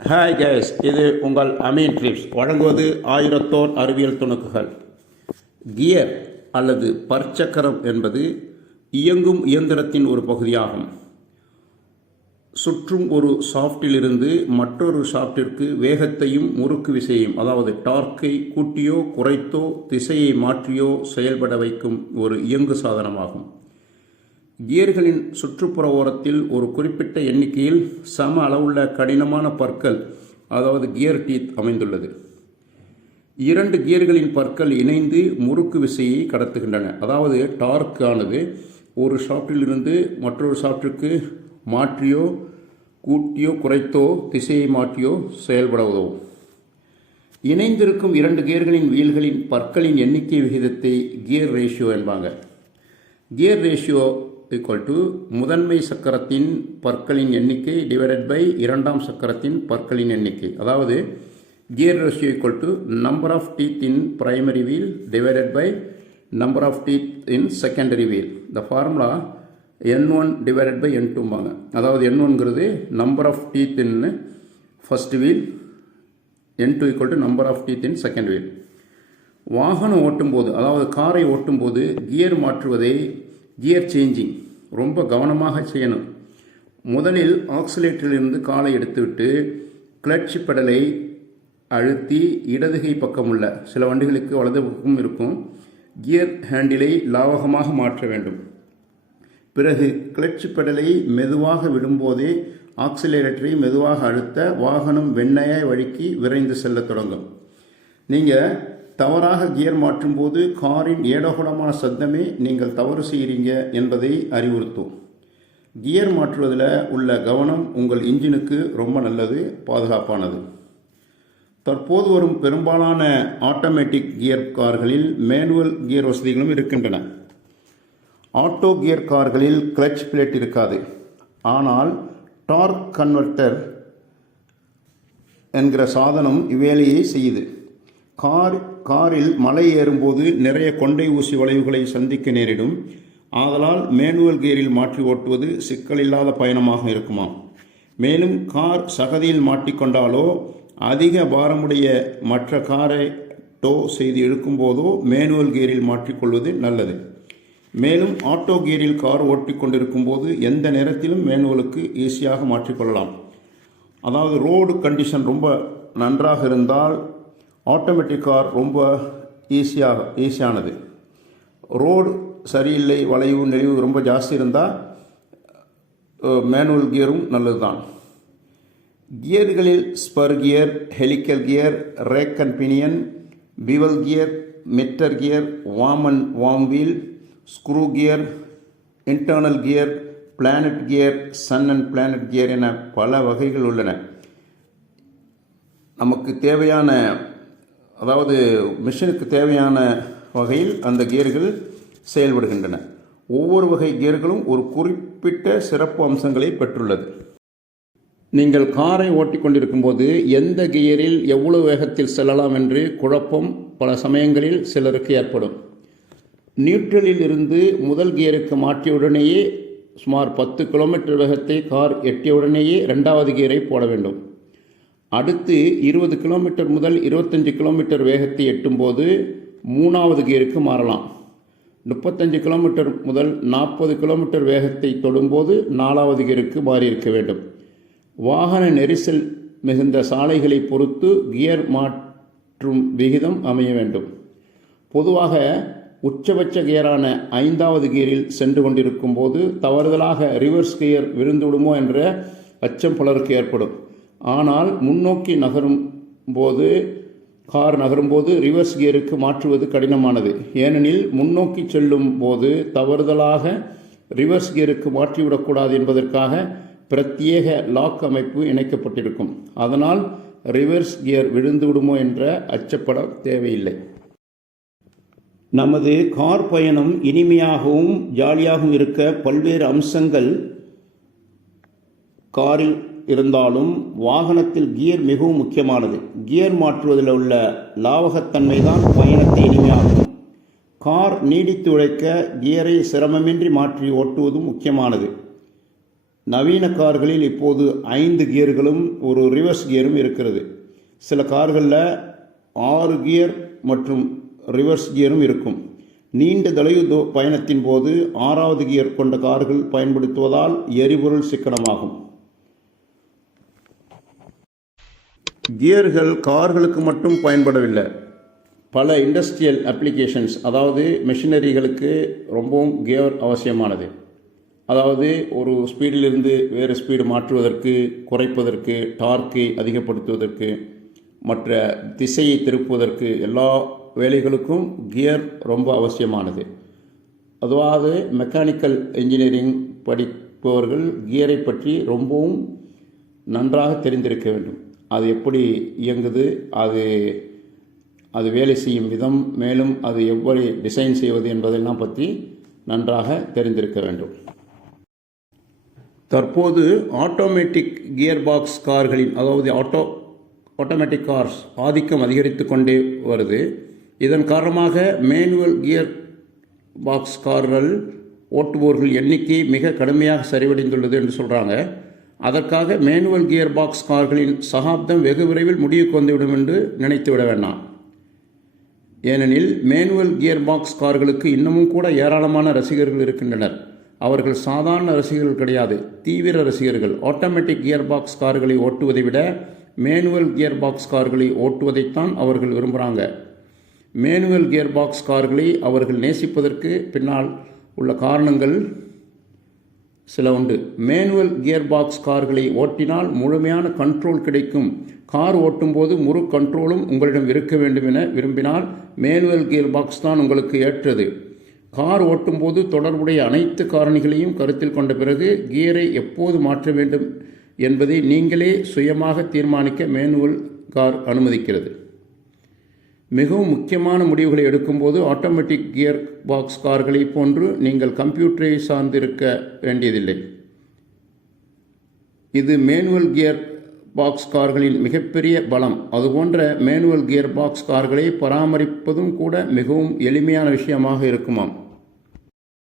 Hi guys, இது உங்கள் Ameen drips வழங்குவது ஆயிரத்தோர் அறிவியல் துணுக்குகள். கியர் அல்லது பற்சக்கரம் என்பது இயங்கும் இயந்திரத்தின் ஒரு பகுதியாகும். சுற்றும் ஒரு ஷாஃப்டிலிருந்து மற்றொரு ஷாஃப்டிற்கு வேகத்தையும் முறுக்கு விசையையும், அதாவது டார்க்கை கூட்டியோ குறைத்தோ திசையை மாற்றியோ செயல்பட வைக்கும் ஒரு இயங்கு சாதனமாகும். கியர்களின் சுற்றுப்புற ஓரத்தில் ஒரு குறிப்பிட்ட எண்ணிக்கையில் சம அளவுள்ள கடினமான பற்கள், அதாவது கியர் டீத் அமைந்துள்ளது. இரண்டு கியர்களின் பற்கள் இணைந்து முறுக்கு விசையை கடத்துகின்றன. அதாவது டார்க் ஆனது ஒரு ஷாஃப்டிலிருந்து மற்றொரு ஷாஃப்டிற்கு மாற்றியோ கூட்டியோ குறைத்தோ திசையை மாற்றியோ செயல்பட உதவும். இணைந்திருக்கும் இரண்டு கியர்களின் வீல்களின் பற்களின் எண்ணிக்கை விகிதத்தை கியர் ரேஷியோ என்பாங்க. கியர் ரேஷியோ முதன்மை சக்கரத்தின் பற்களின் எண்ணிக்கை டிவைடட் பை இரண்டாம் சக்கரத்தின் பற்களின் எண்ணிக்கை. அதாவது gear ratio number of teeth in primary wheel divided by number of teeth in secondary wheel. The formula N1 divided by N2பாங்க. அதாவது N1ங்கிறது number of teeth in first wheel, N2 number of teeth in second wheel. வாகனம் ஓட்டும்போது, அதாவது காரை ஓட்டும்போது gear மாற்றுவதை gear changing ரொம்ப கவனமாக செய்யணும். முதலில் ஆக்சிலேட்டரிலிருந்து காலை எடுத்துவிட்டு கிளட்ச் பெடலை அழுத்தி இடதுகை பக்கம் உள்ள, சில வண்டிகளுக்கு வலது பக்கம் இருக்கும், கியர் ஹேண்டிலை லாவகமாக மாற்ற வேண்டும். பிறகு கிளட்ச் பெடலை மெதுவாக விடும்போதே ஆக்சிலேட்டரை மெதுவாக அழுத்த வாகனம் வெண்ணையாய் வழுக்கி விரைந்து செல்ல தொடங்கும். நீங்கள் தவறாக கியர் மாற்றும் போது காரின் ஏடகுடமான சத்தமே நீங்கள் தவறு செய்கிறீங்க என்பதை அறிவுறுத்தும். கியர் மாற்றுவதில் உள்ள கவனம் உங்கள் இன்ஜினுக்கு ரொம்ப நல்லது, பாதுகாப்பானது. தற்போது வரும் பெரும்பாலான ஆட்டோமேட்டிக் கியர் கார்களில் மேனுவல் கியர் வசதிகளும் இருக்கின்றன. ஆட்டோ கியர் கார்களில் கிளட்ச் பிளேட் இருக்காது. ஆனால் டார்க் கன்வெர்ட்டர் என்கிற சாதனம் இவ்வேலையை செய்யுது. காரில் மலை ஏறும்போது நிறைய கொண்டை ஊசி வளைவுகளை சந்திக்க நேரிடும். ஆதலால் மேனுவல் கியரில் மாற்றி ஓட்டுவது சிக்கலில்லாத பயணமாக இருக்குமா. மேலும் கார் சகதியில் மாட்டிக்கொண்டாலோ அதிக பாரமுடைய மற்ற காரை டோ செய்து இழுக்கும்போதோ மேனுவல் கியரில் மாற்றிக்கொள்வது நல்லது. மேலும் ஆட்டோ கியரில் கார் ஓட்டிக்கொண்டிருக்கும் போது எந்த நேரத்திலும் மேனுவலுக்கு ஈஸியாக மாற்றிக்கொள்ளலாம். அதாவது ரோடு கண்டிஷன் ரொம்ப நன்றாக இருந்தால் ஆட்டோமேட்டிக் கார் ரொம்ப ஈஸியானது. ரோடு சரியில்லை, வளைவு நெளிவு ரொம்ப ஜாஸ்தி இருந்தால் மேனுவல் கியரும் நல்லது தான். கியர்களில் spur gear, helical gear, rack and pinion, bevel gear, miter gear, worm and worm wheel, screw gear, internal gear, planet gear, sun and planet gear என பல வகைகள் உள்ளன. நமக்கு தேவையான, அதாவது மிஷினுக்கு தேவையான வகையில் அந்த கியர்கள் செயல்படுகின்றன. ஒவ்வொரு வகை கியர்களும் ஒரு குறிப்பிட்ட சிறப்பு அம்சங்களை பெற்றுள்ளது. நீங்கள் காரை ஓட்டிக்கொண்டிருக்கும் போது எந்த கியரில் எவ்வளவு வேகத்தில் செல்லலாம் என்று குழப்பம் பல சமயங்களில் சிலருக்கு ஏற்படும். நியூட்ரலில் இருந்து முதல் கியருக்கு மாற்றியவுடனேயே சுமார் 10 கிலோமீட்டர் வேகத்தை கார் எட்டியவுடனேயே இரண்டாவது கியரை போட வேண்டும். அடுத்து 20 கிலோமீட்டர் முதல் 25 கிலோமீட்டர் வேகத்தை எட்டும்போது மூணாவது கியருக்கு மாறலாம். 35 கிலோமீட்டர் முதல் 40 கிலோமீட்டர் வேகத்தை தொடும்போது நாலாவது கியருக்கு மாறியிருக்க வேண்டும். வாகன நெரிசல் மிகுந்த சாலைகளை பொறுத்து கியர் மாற்றும் விகிதம் அமைய வேண்டும். பொதுவாக உச்சபட்ச கியரான 5வது கியரில் சென்று கொண்டிருக்கும் போது தவறுதலாக ரிவர்ஸ் கியர் விழுந்துவிடுமோ என்ற அச்சம் பலருக்கு ஏற்படும். ஆனால் முன்னோக்கி கார் நகரும்போது ரிவர்ஸ் கியருக்கு மாற்றுவது கடினமானது. ஏனெனில் முன்னோக்கி செல்லும் போது தவறுதலாக ரிவர்ஸ் கியருக்கு மாற்றிவிடக்கூடாது என்பதற்காக பிரத்யேக லாக் அமைப்பு இணைக்கப்பட்டிருக்கும். அதனால் ரிவர்ஸ் கியர் விழுந்து விடுமோ என்ற அச்சப்பட தேவையில்லை. நமது கார் பயணம் இனிமையாகவும் ஜாலியாகவும் இருக்க பல்வேறு அம்சங்கள் காரில் இருந்தாலும் வாகனத்தில் கியர் மிகவும் முக்கியமானது. கியர் மாற்றுவதில் உள்ள லாவகத்தன்மை தான் பயணத்தை இனிமையாகும். கார் நீடித்து உழைக்க கியரை சிரமமின்றி மாற்றி ஓட்டுவதும் முக்கியமானது. நவீன கார்களில் இப்போது 5 கியர்களும் ஒரு ரிவர்ஸ் கியரும் இருக்கிறது. சில கார்களில் 6 கியர் மற்றும் ரிவர்ஸ் கியரும் இருக்கும். நீண்ட தொலைவு பயணத்தின் போது 6வது கியர் கொண்ட கார்கள் பயன்படுத்துவதால் எரிபொருள் சிக்கனமாகும். கியர்கள் கார்களுக்கு மட்டும் பயன்படவில்லை, பல இண்டஸ்ட்ரியல் அப்ளிகேஷன்ஸ், அதாவது மெஷினரிகளுக்கு ரொம்பவும் கியர் அவசியமானது. அதாவது ஒரு ஸ்பீடிலிருந்து வேறு ஸ்பீடு மாற்றுவதற்கு, குறைப்பதற்கு, டார்க்கை அதிகப்படுத்துவதற்கு, மற்ற திசையை திருப்புவதற்கு, எல்லா வேலைகளுக்கும் கியர் ரொம்ப அவசியமானது. அதாவது மெக்கானிக்கல் இன்ஜினியரிங் படிப்பவர்கள் கியரை பற்றி ரொம்பவும் நன்றாக தெரிந்திருக்க வேண்டும். அது எப்படி இயங்குது, அது வேலை செய்யும் விதம், மேலும் அது எவ்வாறு டிசைன் செய்வது என்பதெல்லாம் பற்றி நன்றாக தெரிந்திருக்க வேண்டும். தற்போது ஆட்டோமேட்டிக் கியர் பாக்ஸ் கார்களின், அதாவது ஆட்டோமேட்டிக் கார்ஸ் ஆதிக்கம் அதிகரித்து கொண்டே வருது. இதன் காரணமாக மேனுவல் கியர் பாக்ஸ் கார்கள் ஓட்டுபவர்கள் எண்ணிக்கை மிக கடுமையாக சரிவடைந்துள்ளது என்று சொல்கிறாங்க. அதற்காக மேனுவல் கியர் பாக்ஸ் கார்களின் சகாப்தம் வெகு விரைவில் முடிவுக்கு வந்துவிடும் என்று நினைத்து விட வேண்டாம். ஏனெனில் மேனுவல் கியர் பாக்ஸ் கார்களுக்கு இன்னமும் கூட ஏராளமான ரசிகர்கள் இருக்கின்றனர். அவர்கள் சாதாரண ரசிகர்கள் கிடையாது, தீவிர ரசிகர்கள். ஆட்டோமேட்டிக் கியர் பாக்ஸ் கார்களை ஓட்டுவதை விட மேனுவல் கியர் பாக்ஸ் கார்களை ஓட்டுவதைத்தான் அவர்கள் விரும்புகிறாங்க. மேனுவல் கியர் பாக்ஸ் கார்களை அவர்கள் நேசிப்பதற்கு பின்னால் உள்ள காரணங்கள் சில உண்டு. மேனுவல் கியர் பாக்ஸ் கார்களை ஓட்டினால் முழுமையான கண்ட்ரோல் கிடைக்கும். கார் ஓட்டும்போது முழு கண்ட்ரோலும் உங்களிடம் இருக்க வேண்டும் என விரும்பினால் மேனுவல் கியர் பாக்ஸ் தான் உங்களுக்கு ஏற்றது. கார் ஓட்டும்போது தொடர்புடைய அனைத்து காரணிகளையும் கருத்தில் கொண்ட பிறகு கியரை எப்போது மாற்ற வேண்டும் என்பதை நீங்களே சுயமாக தீர்மானிக்க மேனுவல் கார் அனுமதிக்கிறது. மிகவும் முக்கியமான முடிவுகளை எடுக்கும்போது ஆட்டோமேட்டிக் கியர் பாக்ஸ் கார்களை போன்று நீங்கள் கம்ப்யூட்டரை சார்ந்திருக்க வேண்டியதில்லை. இது மேனுவல் கியர் பாக்ஸ் கார்களின் மிகப்பெரிய பலம். அதுபோன்ற மேனுவல் கியர் பாக்ஸ் கார்களை பராமரிப்பதும் கூட மிகவும் எளிமையான விஷயமாக இருக்குமாம்.